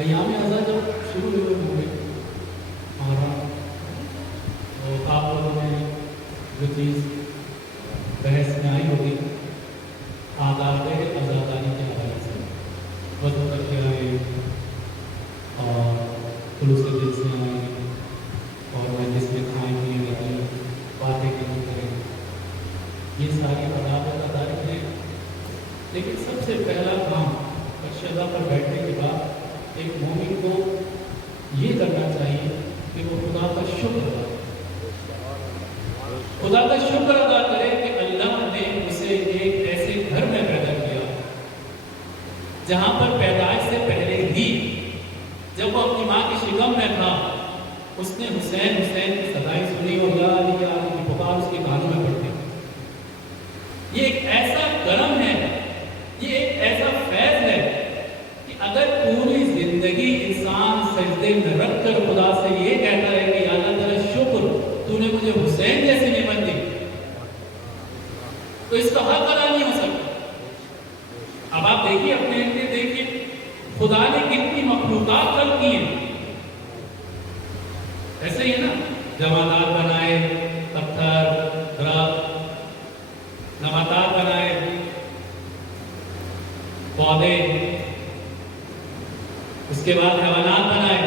ایام ازاں جب شروع ہوئے ہمارا تو آپ لوگوں نے جو چیز بحث میں آئی ہوگی آداب آزادانی کے حوالے سے وضو کر کے آئے اور خلوص دل سے آئے اور مجلس میں کھائیں پیئیں لگیں باتیں کریں، یہ ساری آداب ادائیگی ہیں. لیکن سب سے پہلا کام ارشدہ پر بیٹھنے کے بعد ایک مومن کو یہ کرنا چاہیے کہ وہ خدا کا شکر ادا کرے کہ اللہ نے اسے ایک ایسے گھر میں پیدا کیا جہاں پر پیدائش سے پہلے ہی جب وہ اپنی ماں کی شکم میں تھا اس نے حسین حسین کی صدائیں سنی اور یا علی یا علی کی پکار اس کے کانوں میں پڑتی. یہ ایک ایسا کرم ہے، یہ ایک ایسا فیض ہے کہ اگر پوری زندگی انسان سجدے میں رکھ کر خدا سے یہ کہتا ہے کہ اللہ تعالیٰ شکر تو نے مجھے حسین جیسی نعمت دی، تو اس کا حق ادا نہیں ہو سکتا. اب آپ دیکھیے اپنے اندر دیکھیے خدا نے کتنی مخلوقات خلق کی ہیں. ایسے ہی ہے نا، جمادات بنائے، پتھر، درخت، نباتات بنائے، پودے، اس کے بعد حیوانات بنائے،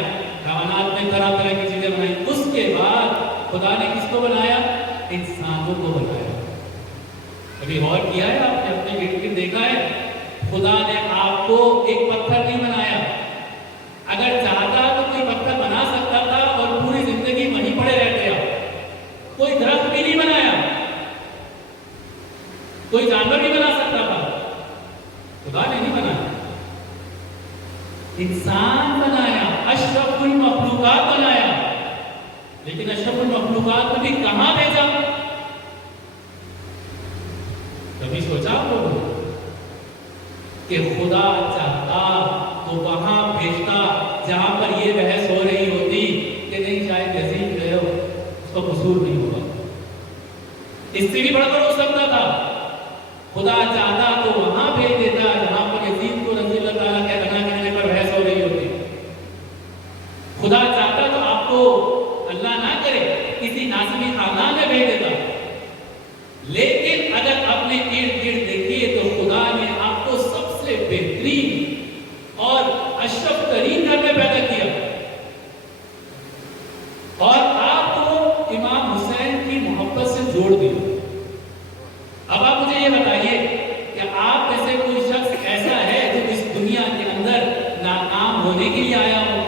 حیوانات میں طرح طرح کی چیزیں بنائی. اس کے بعد خدا نے کس کو بنایا؟ انسانوں کو بنایا. کبھی غور کیا ہے آپ نے اپنے گرد گرد دیکھا ہے خدا نے آپ کو ایک پتھر نہیں بنایا. اگر چاہتا تو کوئی پتھر بنا سکتا تھا اور پوری زندگی وہیں پڑے رہتے آپ. کوئی درخت بھی نہیں بنایا، کوئی جانور بھی بنا سکتا تھا، خدا نے نہیں بنایا. انسان بنایا، اشرف المخلوقات بنایا. لیکن اشرف المخلوقات کو بھی کہاں بھیجا؟ کبھی سوچا آپ لوگوں نے کہ خدا چاہتا تو وہاں بھیجتا جہاں پر یہ بحث ہو رہی ہوتی کہ نہیں شاید یزید جو ہے اس کا قصور نہیں ہوگا. اس سے بھی بڑھ کر ہو سکتا تھا. خدا چاہتا تو وہاں بھیج دیتا جہاں پر یزید کو رضی اللہ تعالیٰ کے بنا کرنے پر بحث ہو رہی ہوتی. خدا چاہتا تو آپ کو اللہ نہ کرے کسی ناسبی خاندان میں بھیج دیتا. لیکن اگر اپنے ارد گرد دیکھیے تو خدا نے آپ کو سب سے بہترین اور اشرف ترین گھر میں پیدا کیا اور آپ کو امام حسین کی محبت سے جوڑ دیا. اب آپ مجھے یہ بتائیے کہ آپ میں سے کوئی شخص ایسا ہے جو اس دنیا کے اندر ناکام ہونے کے لیے آیا ہو؟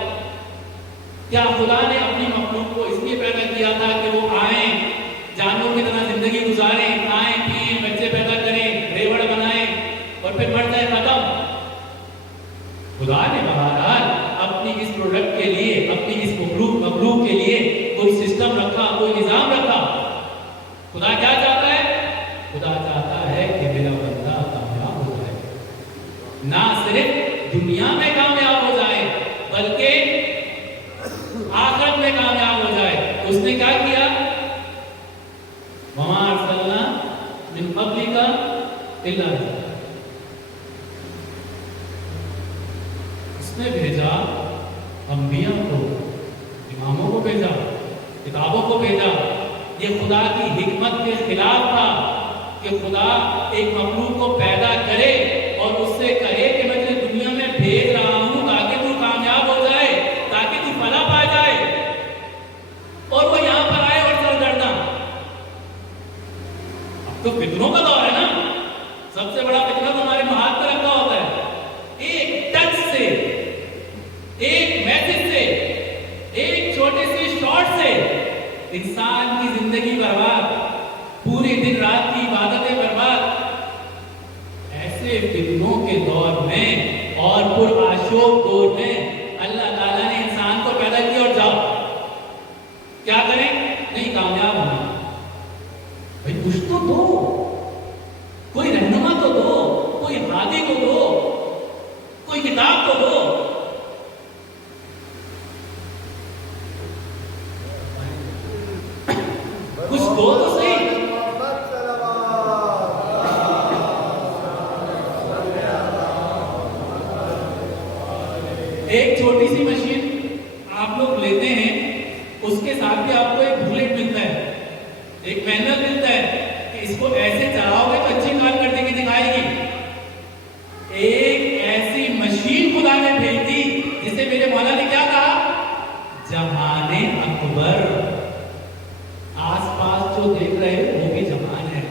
کیا خدا نے اپنی مخلوق کو اس لیے پیدا کیا تھا کہ وہ آئیں جانوروں کی طرح زندگی گزاریں، کھائیں پیئیں، بچے پیدا کریں، ریوڑ بنائیں اور پھر مر جائے ختم؟ خدا نے بہرحال اپنی اس پروڈکٹ کے لیے، اپنی اس مخلوق کے لیے کوئی سسٹم رکھا، کوئی نظام رکھا. خدا کیا چاہتا ہے؟ خدا چاہتا ہے کہ میرا بندہ کامیاب ہو جائے، نہ صرف دنیا میں کامیاب ہو جائے بلکہ آخرت میں کامیاب ہو جائے. اس نے کیا کیا؟ وَمَا أَرْسَلْنَا مِن قَبْلِكَ إِلَّا رِجَالًا. اس نے بھیجا انبیاء کو، اماموں کو بھیجا، کتابوں کو بھیجا۔ یہ خدا کی حکمت کے خلاف تھا کہ خدا ایک مخلوق کو پیدا کرے اور اس سے کہے کہ میں تجھے دنیا میں بھیج رہا ہوں تاکہ تو کامیاب ہو جائے، تاکہ تو فلاح پا جائے، اور وہ یہاں پر آئے اور سرگرداں۔ اب تو فتنوں کا دور ہے نا، سب سے بڑا فتنہ تو ہمارے ہاتھ پہ رکھا ہوتا ہے۔ ایک ٹچ سے، ایک میسج سے، ایک چھوٹے سے شارٹ سے انسان کی زندگی برباد، پورے دن رات کی عبادتیں برباد۔ ایسے فتنوں کے دور میں اور پرآشوب دور میں اللہ تعالیٰ نے انسان کو پیدا کیا اور جاؤ کیا کریں؟ نہیں کامیاب ہونا، بھائی کچھ تو دو، کوئی رہنما تو دو، کوئی ہادی تو دو، کوئی کتاب تو دو۔ کچھ دو تو صحیح۔ ایک چھوٹی سی مشین آپ لوگ لیتے ہیں، اس کے ساتھ بھی آپ کو ایک بکلیٹ ملتا ہے، ایک مینول ملتا ہے کہ اس کو ایسے چلاؤ گے تو اچھی کار کرنے کی دکھائے گی۔ ایک ایسی مشین خدا نے بھیج دی جسے میرے مولا نے کیا کہا؟ جہان اکبر۔ آس پاس جو دیکھ رہے ہو وہ بھی جہان ہے،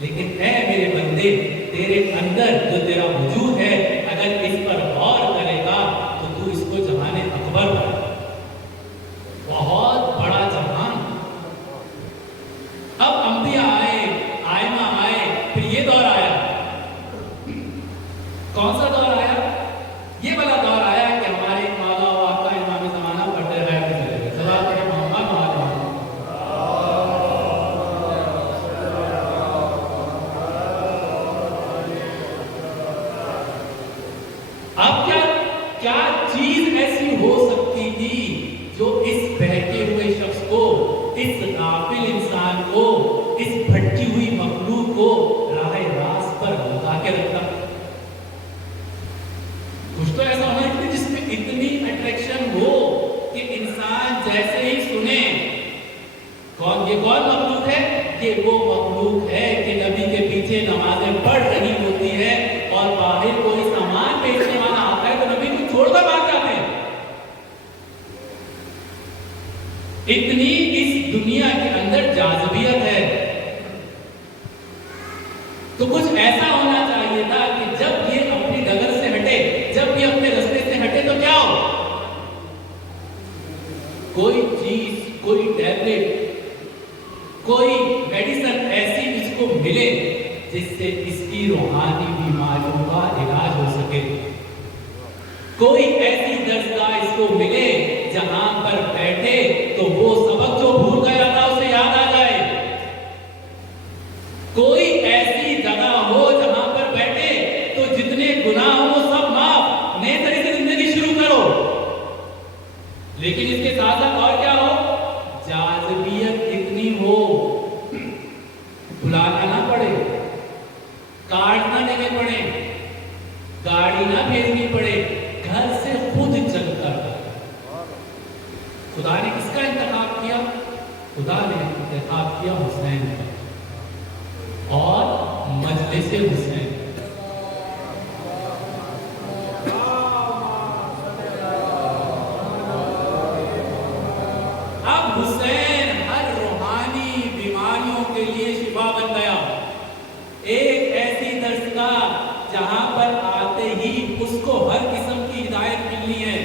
لیکن اے میرے بندے، تیرے اندر جو تیرا وجود ہے اگر اس پر غور کرے گا تو تو اس کو جہان اکبر پائے، بہت بڑا جہان۔ اب انبیاء آئے، آئمہ آئے، پھر یہ دور آیا۔ کون سا دور آیا؟ یہ والا دور آیا کہ ہمارے مولا و آقا امام زمانہ پڑھتے رہے تھے، صلوات محمد محمد۔ اب کیا چیز ایسی ہو سکتی تھی جو اس بہتے ہوئے شخص کو، اس غافل انسان کو، اس بھٹکی ہوئی مخلوق کو راہ راست پر لگا کے رکھتا؟ کچھ تو ایسا ہونا چاہیے جس میں اتنی اٹریکشن ہو کہ انسان جیسے ہی سنے یہ کون مخلوق ہے؟ یہ وہ مخلوق ہے کہ نبی کے پیچھے نمازیں پڑھ رہی ہوتی ہے اور باہر کوئی سامان بیچنے والا آتا ہے تو نبی کو چھوڑ کر بھاگ جاتے ہیں۔ اتنی اس دنیا کے اندر جاذبیت ہے، تو کچھ ایسا ہونا چاہیے تھا کہ جب یہ اپنی ڈگر سے ہٹے، جب یہ اپنے رستے سے ہٹے تو کیا ہو؟ کوئی چیز، کوئی ٹیبلٹ، کوئی میڈیسن ایسی اس کو ملے جس سے اس کی روحانی بیماریوں کا علاج ہو سکے، کوئی ایسی درسگاہ اس کو ملے جہاں پر بیٹھے تو وہ سبق جو بھول گیا تھا اسے یاد آ جائے، کوئی ایسی جگہ ہو جہاں پر بیٹھے تو جتنے گناہ ہوں وہ سب معاف، نئے طریقے سے زندگی شروع کرو۔ لیکن اس کے ساتھ ساتھ اور کیا ہو؟ جاذبیت اتنی ہو، بلانا نہ پڑے، کارڈ نہ دینے پڑے، گاڑی نہ بھیجنی پڑے، گھر سے خود چل کر۔ خدا نے کس کا انتخاب کیا؟ خدا نے انتخاب کیا حسین کا اور مجلس حسین۔ اب حسین ہر روحانی بیماریوں کے لیے شفا بن گیا، ایک ایسی درسگاہ جہاں پر آتے ہی اس کو ہر قسم کی ہدایت ملنی ہے،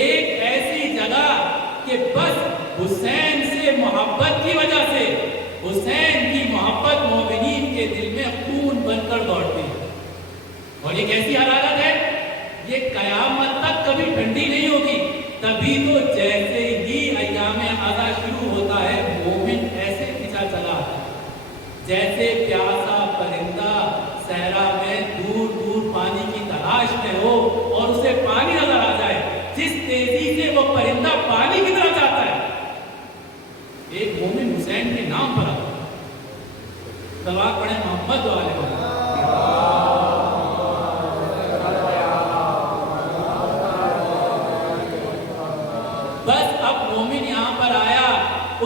ایک ایسی جگہ کہ بس حسین سے محبت کی وجہ سے، حسین کی محبت مومنین کے دل میں خون بن کر دوڑتی ہے، اور یہ کیسی حرارت ہے؟ یہ قیامت تک کبھی ٹھنڈی نہیں ہوگی۔ تبھی تو جیسے ہی ایام اذا شروع ہوتا ہے مومن ایسے پیچھا چلا جیسے پیاسا پرندہ صحرا میں دور دور پانی کی تلاش میں ہو اور اسے پانی نظر آ جائے، جس تیزی سے وہ پرندہ پانی کی طرف جاتا ہے، ایک مومن حسین کے نام پر آتا ہے۔ صلوات پڑھیں محمد والے۔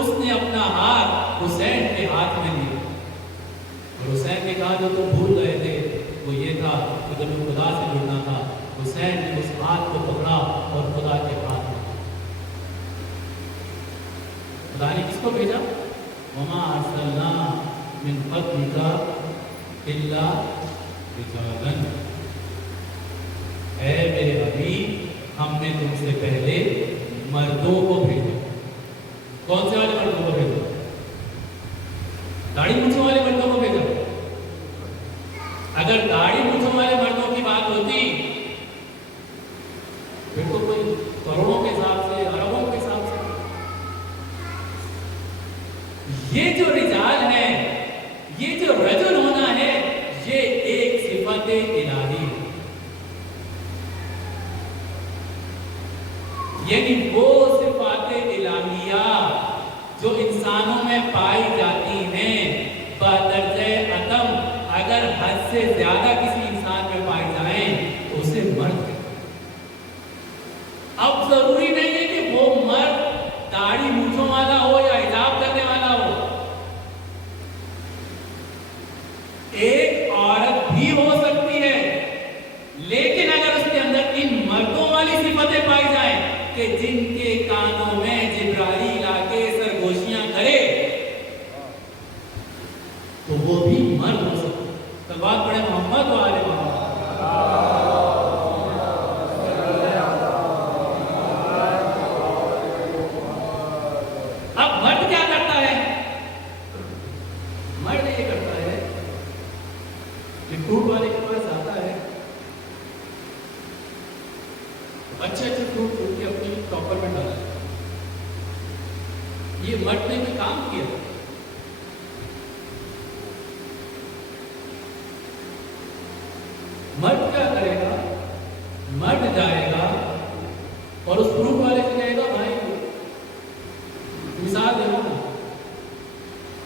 اس نے اپنا ہاتھ حسین کے ہاتھ میں لیا اور حسین نے کہا جو تم بھول گئے تھے وہ یہ تھا کہ تمہیں خدا سے جڑنا تھا. حسین نے اس ہاتھ کو پکڑا اور خدا کے ہاتھ میں. خدا نے کس کو بھیجا؟ وما ارسلنا من قبلک الا رجالا. اے میرے حبیب ہم نے تم سے پہلے مردوں کو بھیجا. کون سے والے مردوں کو بھیجا؟ داڑھی مونچھوں والے مردوں کو بھیجا. اگر داڑھی مونچھوں والے مردوں کی بات ہوتی پھر تو کوئی کروڑوں کے حساب سے اربوں کے حساب سے. یہ جو رجال ہے, یہ جو رجل ہونا ہے, یہ ایک صفت الہی ہے. یعنی وہ صفات الہیہ جو انسانوں میں پائی جاتی ہیں بدرجہ عدم, اگر حد سے زیادہ کسی انسان میں پائی جائیں تو اسے مرد کہتے ہیں. اب ضروری نہیں ہے کہ وہ مرد داڑھی مونچھوں والا ہو یا حجاب کرنے والا ہو. ایک عورت بھی ہو سکتی ہے, لیکن اگر اس کے اندر ان مردوں والی صفتیں پائی جائیں کہ جن کے کانوں میں جبرائیل آ کے سرگوشیاں کرے تو وہ بھی مرد ہو سکتا ہے. تلوار پڑھے محمد و آل محمد. اب مرد کیا کرتا ہے؟ مرد یہ کرتا ہے کہ فروٹ والے کے پاس آتا ہے, اچھے اچھے فروٹ کے اپنی ٹاپر میں ڈالا. یہ مرد نے بھی کام کیا. مرد کیا کرے گا؟ مرد جائے گا اور اس فروٹ والے سے کہے گا بھائی مثال دے نا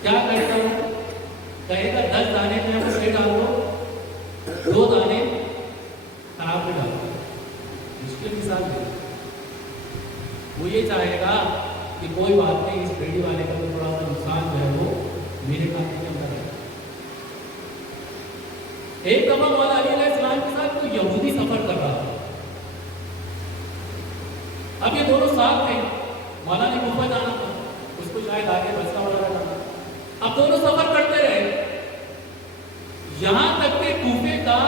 کیا کرتا ہوں, کہے گا 10 دانے میں آپ سے ڈال دو, 2 دانے خراب میں ڈال دو. مشکل مثال ہے. وہ یہ چاہے گا کہ کوئی بات نہیں, اس ریڈی والے کا تھوڑا سا نقصان جو ہے وہ میرے کھاتے کے اندر ہے. ایک دفعہ مولا علی علیہ السلام کے ساتھ کوئی یہودی سفر کر رہا تھا. اب یہ دونوں ساتھ تھے. مولا نے کوفہ جانا تھا, اس کو شاید آگے بستا وغیرہ کرنا. اب دونوں سفر کرتے رہے یہاں تک کہ کوفے کا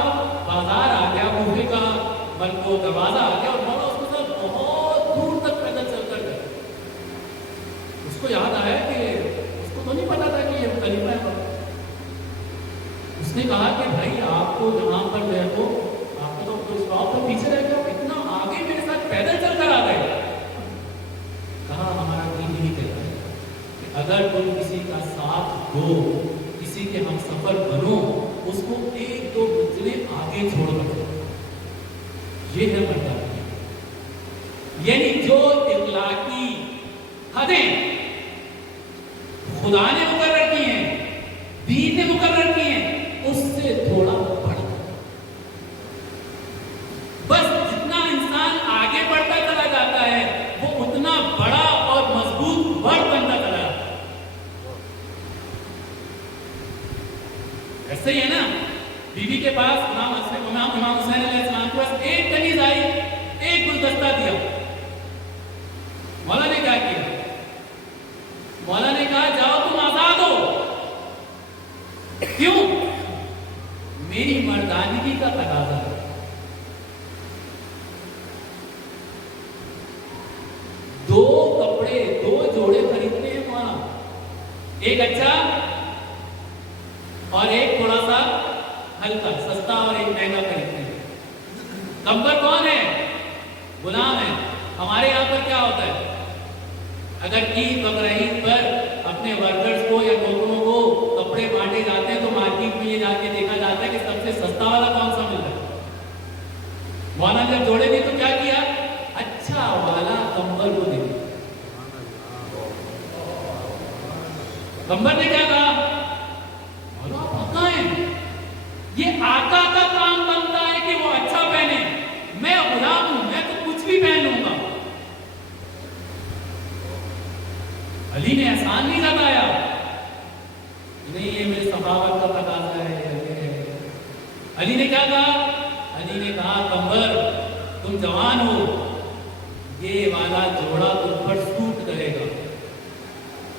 بازار آ گیا, کوفے کا وہ دروازہ آ گیا, اور مولا اس کے ساتھ بہت دور تک پیدل چل کر گئے. اس کو یاد آیا کہ اس کو تو نہیں پتا تھا کہ یہ کلمہ ہے. اس نے کہا کہ بھائی آپ کو جہاں پر جو ہے وہ آپ کو تو اسٹاپ پر پیچھے رہ گیا, اتنا آگے میرے ساتھ پیدل چل کر آ گئے. کہا ہمارا دین نہیں کہتا ہے کہ اگر تم کسی کا ساتھ دو, کسی کے ہم سفر بنو, اس کو 1-2 منزلیں آگے چھوڑ کر. یہ ہے مردانہ. یعنی جو اخلاقی حدیں خدا نے مقرر کی ہیں, دین نے مقرر کی ہیں, اس سے تھوڑا بڑھ کر. بس جتنا انسان آگے بڑھتا چلا جاتا ہے وہ اتنا بڑا اور مضبوط مرد بنتا چلا جاتا ہے. ایسے ہی ہے نا, بیوی کے پاس امام حسین علیہ السلام کے پاس ایک کنیز آئی, ایک گلدستہ دیا. مولا نے کیا کیا؟ مولا نے کہا جاؤ تم آزاد ہو. کیوں؟ میری مردانگی کا تقاضا ہے. دو کپڑے, 2 جوڑے خریدتے ہیں مولا, ایک اچھا اور ایک تھوڑا سا ہلکا سستا, اور ایک مہنگا خریدتے ہیں. کمبر کون ہے؟ غلام ہے. ہمارے یہاں پر کیا ہوتا ہے, اگر عید بقرعید پر اپنے ورکرز کو یا نوکروں کو کپڑے بانٹے جاتے ہیں تو مارکیٹ میں یہ جا کے دیکھا جاتا ہے کہ سب سے سستا والا کون سا مل رہا ہے. مولانا جب جوڑے نہیں تو کیا کیا, اچھا والا کمبل کو دے. کمبر نے کیا کہا, مولا آپ آقا ہیں, یہ آقا کا کام بنتا ہے کہ وہ اچھا پہنے, میں غلام ہوں, میں تو کچھ بھی پہن لوں گا. علی نے کہا؟ علی نے کہا قمر تم جوان ہو، یہ والا جوڑا تم پر سوٹ کرے گا،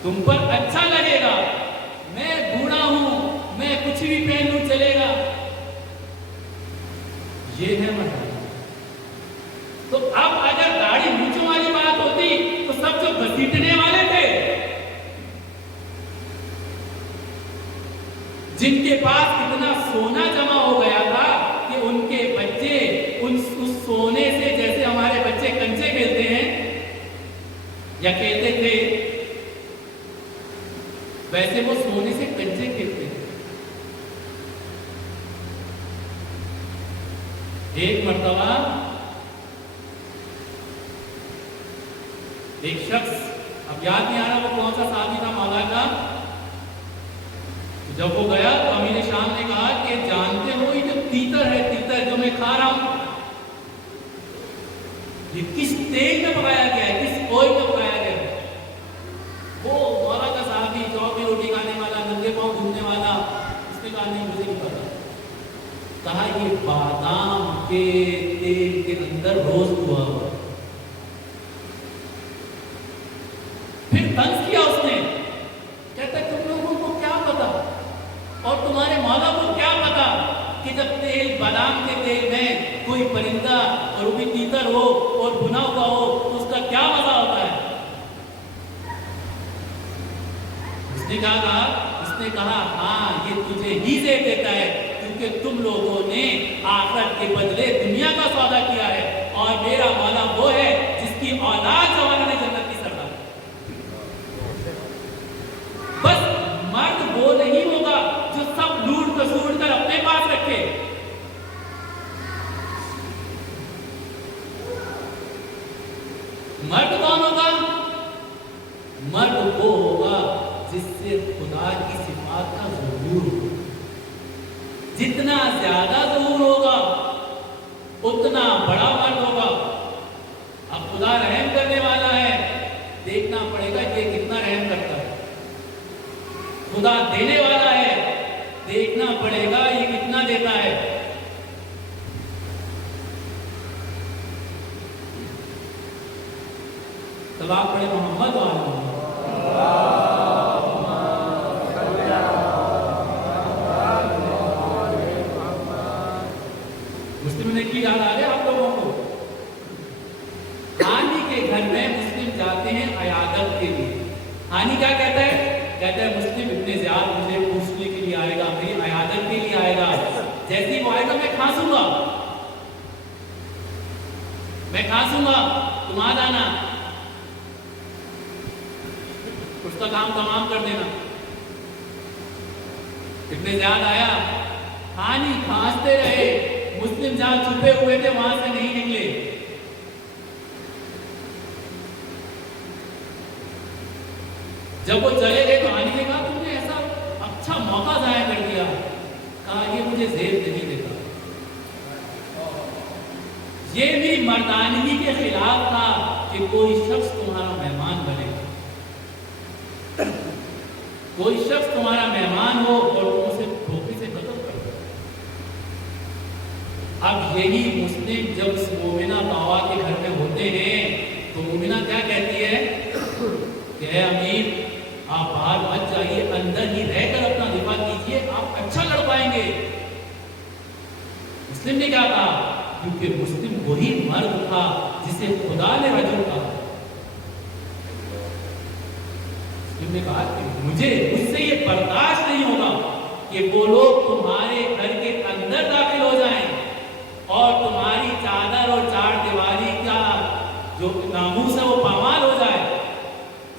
تم پر اچھا لگے گا، میں بوڑھا ہوں، میں کچھ بھی پہن لوں چلے گا، یہ ہے مرتبہ۔ تو اب اگر داڑھی مونچھوں والی بات ہوتی تو سب جو گھسیٹنے والے تھے، جن کے پاس اتنا سونا جمع ہو گیا تھا کہ ان کے بچے اس سونے سے، جیسے ہمارے بچے کنچے کھیلتے ہیں یا کھیلتے تھے، ویسے وہ سونے سے کنچے کھیلتے تھے۔ ایک مرتبہ ایک شخص، اب یاد نہیں آ رہا وہ کون سا صحابی تھا مولا کا، جب وہ گیا تو امیر شام نے کہا کہ جانتے ہو یہ جو تیتر ہے، تیتر جو میں کھا رہا ہوں، یہ کس تیل میں پکایا گیا ہے، کس آئل میں پکایا گیا ہے؟ وہ مولا کا صحابی، چوک میں روٹی کھانے والا، ننگے پاؤں گھومنے والا، اس نے کہا نہیں مجھے نہیں پتا۔ کہا یہ بادام کے تیل کے اندر روز ہوا ہوا۔ پھر طنز کیا اس نے، کہتا ہے تم لوگوں کو کیا پتا اور تمہارے مولا کو کیا پتا کہ جب تیل بادام کے تیل میں کوئی پرندہ اور وہ بھی تیتر ہو اور بھنا ہوا ہو تو اس کا کیا مزہ ہوتا ہے؟ اس نے کہا ہاں یہ تجھے ہی زیب دیتا ہے کیونکہ تم لوگوں نے آخرت کے بدلے دنیا کا سودا کیا ہے، اور میرا مولا وہ ہے جس کی اولاد زمانہ نے جنت کی سردار۔ بس مرد وہ نہیں ہوگا جو سب لوٹ کسوٹ کر اپنے پاس رکھے، مرد کون ہوگا؟ مرد وہ ہوگا جس سے خدا کی صفات کا ظہور ہوگا۔ جتنا زیادہ ظہور ہوگا اتنا بڑا مرد ہوگا۔ اب خدا رحم کرنے والا ہے، دیکھنا پڑے گا یہ کتنا رحم کرتا ہے۔ خدا دینے والا ہے، دیکھنا پڑے گا یہ کتنا دیتا ہے۔ سلام پڑھے محمد والے مسلم نے کی یاد آ رہے آپ لوگوں کو؟ ہانی کے گھر میں مسلم جاتے ہیں عیادت کے لیے۔ ہانی کیا کہتا ہے؟ کہتا ہے مسلم ابن زیاد مجھے پوچھنے کے لیے آئے گا، میری عیادت کے لیے آئے گا، جیسے وہ آئے گا میں کھانسوں گا، میں کھانسوں گا، تم آ جانا، اس کا کام تمام کر دینا۔ ابن زیاد آیا، ہانی کھانستے رہے، مسلم جہاں چھپے ہوئے تھے وہاں سے نہیں نکلے۔ جب وہ چلے گئے تو ہانی نے کہا تم نے ایسا اچھا موقع ضائع کر دیا۔ کہا یہ مجھے زیب نہیں دیتا۔ یہ بھی مردانگی کے خلاف تھا کہ کوئی شخص تمہارا مہمان بنے، کوئی شخص تمہارا مہمان ہو اور تم اسے دھوکے سے قتل کر دو۔ اب یہی مسلم جب اس مومنہ باوا کے گھر میں ہوتے ہیں تو مومنہ کیا کہتی ہے کہ اے امیر آپ باہر مت جائیے، اندر ہی رہ کر اپنا دفاع کیجئے، آپ اچھا لڑ پائیں گے۔ مسلم نے کیا کہا؟ کیونکہ مسلم وہی مرد تھا جسے خدا نے رجل کہا۔ مسلم نے کہا کہ مجھے اس سے یہ برداشت نہیں ہوگا کہ وہ لوگ تمہارے گھر کے اندر داخل ہو جائیں اور تمہاری چادر اور چار دیواری کا جو ناموس ہے وہ پامال ہو جائے،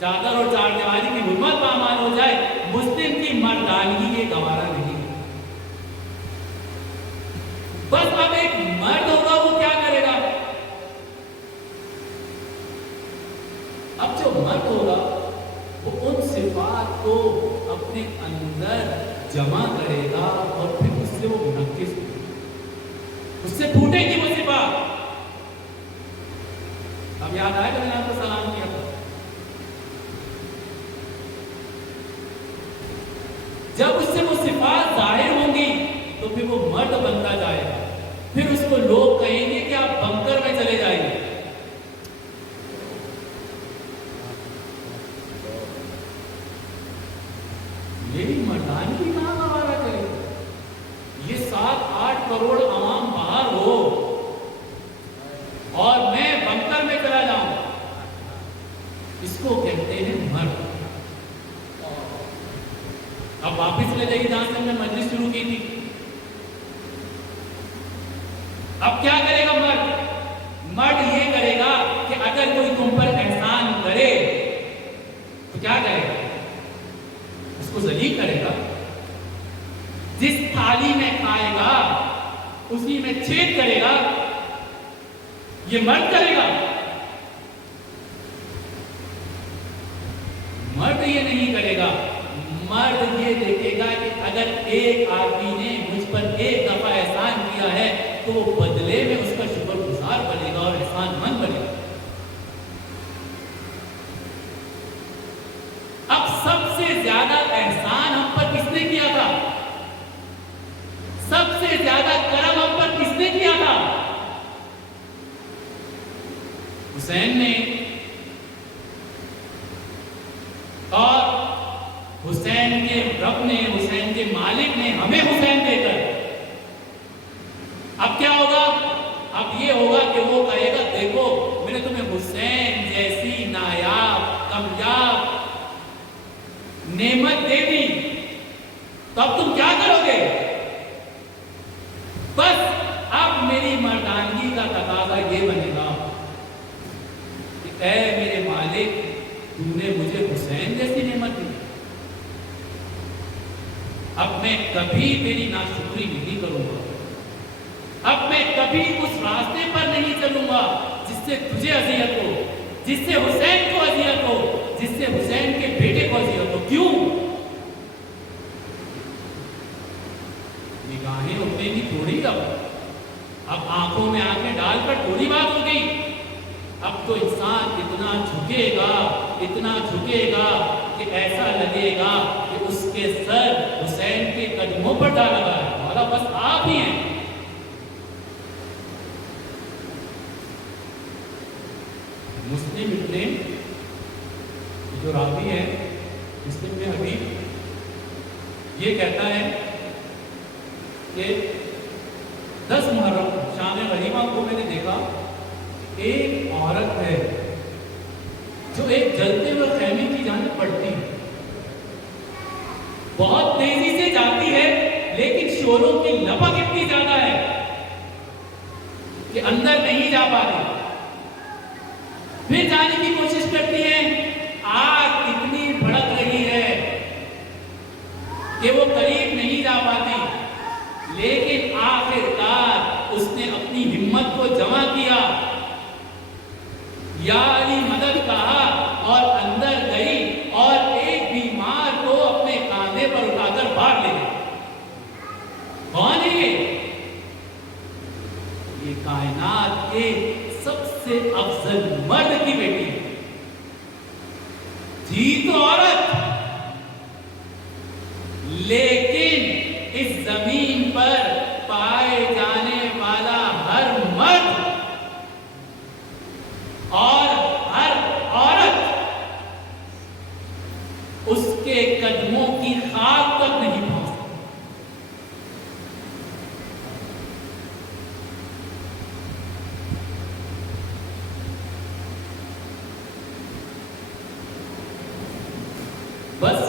چادر اور چار دیواری کی حرمت پامال ہو جائے۔ مسلم کی مردانگی یہ گوارا نہیں۔ بس اب ایک مرد ہوگا وہ کیا کرے گا؟ اب جو مرد ہوگا وہ ان صفات کو اپنے اندر جمع کرے گا اور پھر اس سے وہ منعکس ہوگا، اس سے پھوٹے گی وہ صفات۔ اب یاد آئے کہ میں نے آپ کو سلام کیا تھا، جب اس سے وہ صفات ظاہر ہوں گی تو پھر وہ مرد بنتا جائے گا۔ چلے گی جہاں سے ہم نے مجلس شروع کی تھی. اب کیا کرے گا مرد؟ مرد یہ کرے گا کہ اگر کوئی تم پر احسان کرے تو کیا کرے گا؟ اس کو ذلیل کرے گا. جس تھالی میں کھائے گا اسی میں چھید کرے گا. یہ مرد کرے گا. مرد یہ نہیں کرے گا. مرد یہ دیکھے گا کہ اگر ایک آدمی نے مجھ پر ایک دفعہ احسان کیا ہے تو وہ بدلے میں اس کا شکر گزار بنے گا اور احسان مند بنے گا. اب سب سے زیادہ احسان ہم پر کس نے کیا تھا؟ سب سے زیادہ کرم ہم پر کس نے کیا تھا؟ حسین نے. اور حسین کے رب نے، حسین کے مالک نے ہمیں حسین دے کر اب کیا ہوگا؟ اب یہ ہوگا کہ وہ کہے گا دیکھو میں نے تمہیں حسین جیسی نایاب کامیاب نعمت دے دی، تو اب تم کیا کرو گے؟ بس اب میری مردانگی کا تقاضا یہ بنے گا کہ اے میرے مالک تم نے مجھے حسین جیسی نعمت دی، اب میں کبھی تیری ناشکری نہیں کروں گا. اب میں کبھی اس راستے پر نہیں چلوں گا جس سے تجھے اذیت ہو، جس سے حسین کو اذیت ہو، جس سے حسین کے بیٹے کو اذیت ہو. کیوں؟ نگاہیں اٹھنے کی تھوڑی اب آنکھوں میں آنکھیں ڈال کر تھوڑی بات ہو گئی. اب تو انسان اتنا جھکے گا کہ ایسا لگے گا کہ اس کے سر حسین کے قدموں پر ڈالا گیا ہے. مولا بس آپ ہی ہیں. مسلم ابن جو راوی ہے مسلم میں حبیب یہ کہتا ہے کہ 10 محرم شام غریبہ کو میں نے دیکھا ایک عورت ہے جو ایک جلتے ہوئے خیمے کی جانب بڑھتی ہے، بہت تیزی سے جاتی ہے لیکن شوروں کی لپک اتنی زیادہ ہے کہ اندر نہیں جا پاتی. پھر جانے کی کوشش کرتی ہے، آگ اتنی بھڑک رہی ہے کہ وہ قریب نہیں جا پاتی، لیکن آخر کار اس نے اپنی ہمت کو جمع کیا، یا علی مدد کہا اور اندر گئی اور ایک بیمار کو اپنے کاندھے پر اٹھا کر باہر لے گئی. کون ہے یہ کائنات کے سب سے افضل مرد کی بیٹی ہے. تھی تو عورت لیکن اس زمین پر پائے جانے والا ہر مرد اور ہر عورت اس کے قدموں کی خاک تک نہیں پہنچ سکتی. بس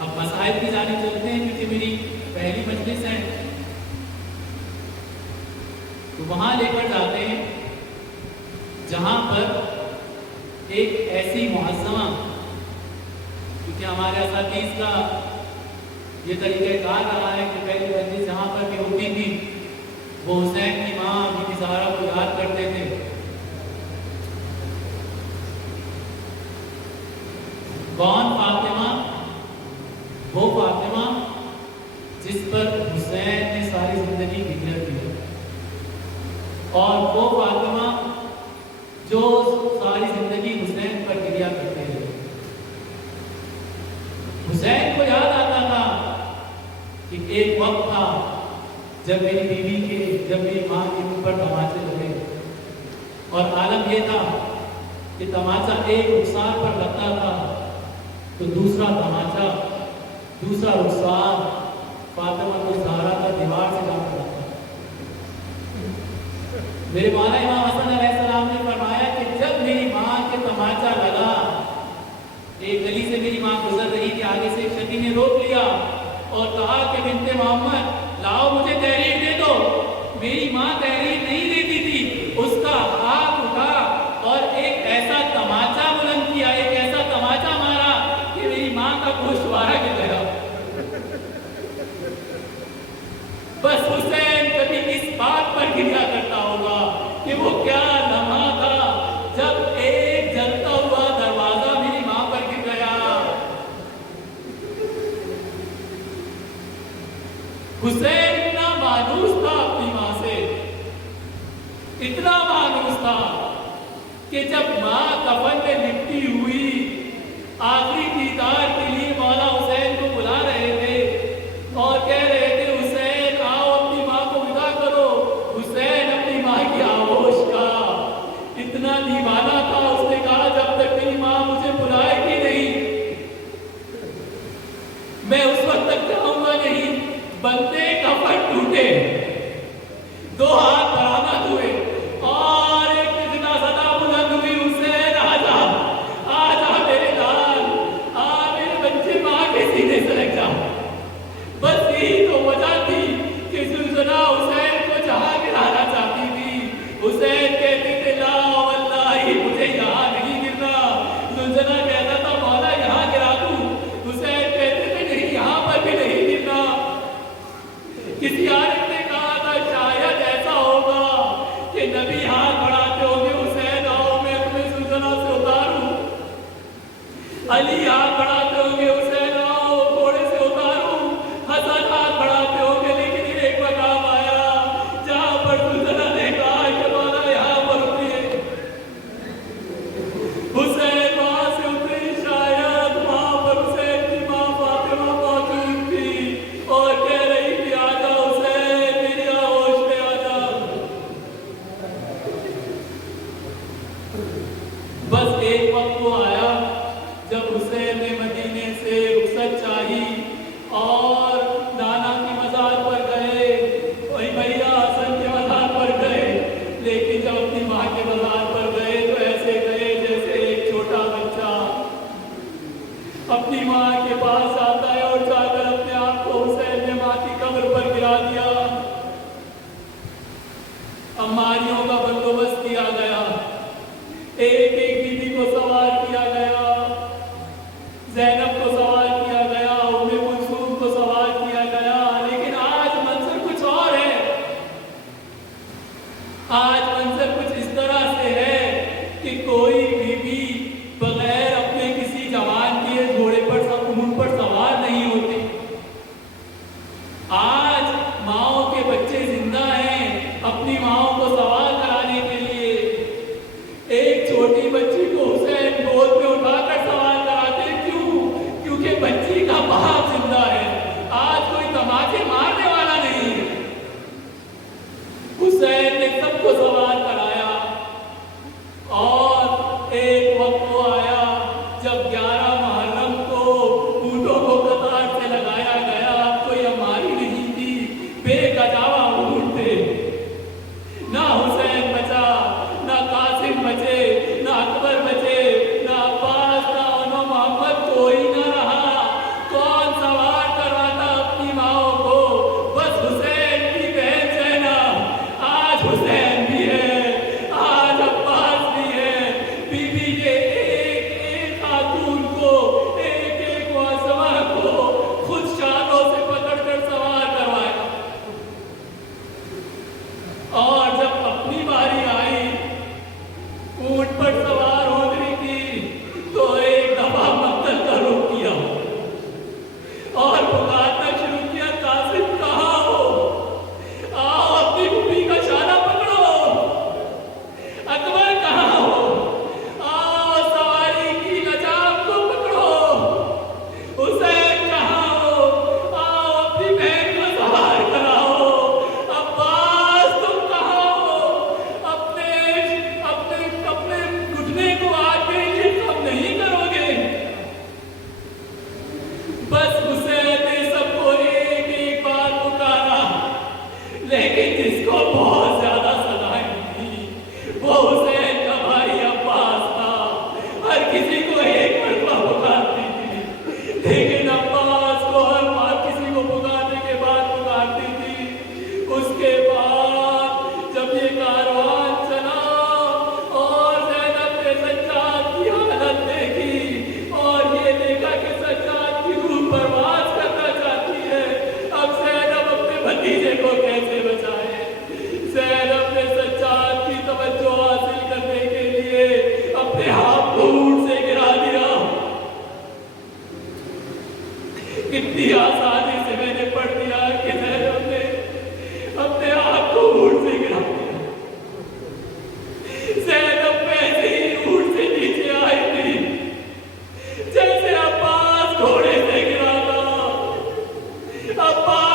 اب مسائل کی جانب چلتے ہیں کیونکہ میری پہلی مجلس ہے تو وہاں لے کر جاتے ہیں جہاں پر ایک ایسی معظمہ، کیونکہ ہمارے اساتذہ کا یہ طریقہ کار رہا ہے کہ پہلی مجلس جہاں پر بھی ہوتی تھی وہ حسین کی ماں بی زہرا کو یاد کرتے تھے. کون؟ فاطمہ. وہ فاطمہ جس پر حسین نے ساری زندگی ہجرت کی، اور وہ فاطمہ جو ساری زندگی حسین پر گریا کرتے ہیں. حسین کو یاد آتا تھا کہ ایک وقت تھا جب میری بیوی کے، جب میری ماں کے منہ پر تماچے لگے، اور عالم یہ تھا کہ تماچا ایک رخسار پر لگتا تھا تو دوسرا تماچا، دوسرا رخسار فاطمہ زہرا کا دیوار سے جا کر لگتا. میرے مولا امام حسن علیہ السلام نے فرمایا کہ جب میری ماں کے تماچا لگا، ایک گلی سے میری ماں گزر رہی تھی، آگے سے ایک شخص نے روک لیا اور کہا کہ بنت محمد لاؤ مجھے تحریر دے دو. میری ماں تحریر نہیں دیتی تھی. اس کا ہاتھ اٹھا اور ایک ایسا تماچا بلند کیا, ایک ایسا تماچا مارا کہ میری ماں کا گوشوارہ گر گیا. بس حسین کبھی اس بات پر گریا کرتا ہوگا کہ وہ کیا لمحہ تھا جب ایک جلتا ہوا دروازہ میری ماں پر گر گیا. حسین اتنا مانوس تھا اپنی ماں سے, اتنا مانوس تھا کہ جب ماں کفن میں لپٹی ہوئی آخری دیدار کے لیے مولا حسین کو بلا رہے تھے اور کہہ رہے تھے حسین آؤ اپنی ماں کو ودا کرو. حسین اپنی ماں کی آغوش کا اتنا دیوانہ تھا, اس نے کہا جب تک میری ماں مجھے بلائے گی نہیں میں اس وقت تک جاؤں گا نہیں. بندے کفن ٹوٹے, دو ہاتھ برآمد ہوئے اور ایک اتنا صدا بلند ہوئی, حسین آجا آجا میرے لال, آ میرے بچے ماں کے سینے سے لگ جا. بس یہی تو وجہ تھی کہ زلزلہ حسین کو جہاں گرانا چاہتی تھی. حسین کہتے تھے لا واللہ مجھے یہاں نہیں گرنا. زلزلہ کہتا تھا مولا یہاں گرا دوں. حسین کہتے تھے نہیں یہاں پر بھی نہیں گرنا. کسی عالم نے کہا تھا شاید ایسا ہوگا کہ نبی ہاتھ بڑھاتے ہوں گے حسین آؤ میں تمہیں زلزلہ سے اتاروں. علی ہاتھ بڑھاتے ہوں گے حسین آؤ گھوڑے سے اتاروں. حسن ہاتھ بڑھاتے ہوں گے لیکن ایک مقام آیا جہاں پر زلزلہ نے کہا کہ مولا یہاں پر اتریے. حسین وہاں سے اتری. شاید وہاں پر حسین کی ماں فاطمہ موجود تھی اور کہہ رہی تھی آجا حسین میری آغوش میں آجا. بس ایک وقت وہ آیا جب حسین نے مدینے سے رخصت چاہی اور نانا کی مزار پر گئے, وہی بھیا حسن کے مزار پر گئے, لیکن جب اپنی ماں کے مزار پر گئے تو ایسے گئے جیسے ایک چھوٹا بچہ اپنی ماں کے پاس آتا ہے اور جا کر اپنے آپ کو حسین نے ماں کی قبر پر گرا دیا. اماریوں کا بندوبست کیا گیا, ایک ایک بیوی کو سوار کیا گیا, زینب کو سوار کیا گیا, ام کلثوم کو سوار کیا گیا. لیکن آج منظر کچھ اور ہے. آج منظر کچھ اس طرح سے ہے کہ کوئی بیوی بغیر اپنے کسی جوان کے گھوڑے پر اونٹ پر سوار نہیں ہوتی. آج ماؤں کے بچے زندہ ہیں اپنی ماؤں کو سوار کرانے کے لیے. ایک چھوٹی بچی کو حسین گود میں اٹھا کر سوار کراتے. کیوں؟ کیونکہ بچی کا باپ زندہ ہے. آج کوئی تماچے مارنے والا نہیں ہے. حسین نے سب کو سوار کرایا اور ایک وقت وہ آیا جب 11 محرم کو اونٹوں کو قطار سے لگایا گیا. کوئی ہماری نہیں تھی, بے کجاوا اونٹ تھے. نہ حسین بچا, نہ قاسم بچے, نہ اکبر بچے, نہ عباس, نہ انو محمد, کوئی نہ رہا. کون سوار کرواتا اپنی ماؤں کو؟ بس حسین کی بہن زینب. آج حسین بھی ہے, آج عباس بھی ہے. بی بی کے ایک ایک خاتون کو, ایک ایک معصمہ کو خود شانوں سے پکڑ کر سوار کروایا. اور جب اپنی باری آئی اونٹ پر سوار ہونے کی تو ایک دفعہ مقتل کا رخ کیا اور پکارنا شروع کیا قاسم کہاں ہو, آؤ اپنی پھوپھی کا شانہ پکڑو. ابا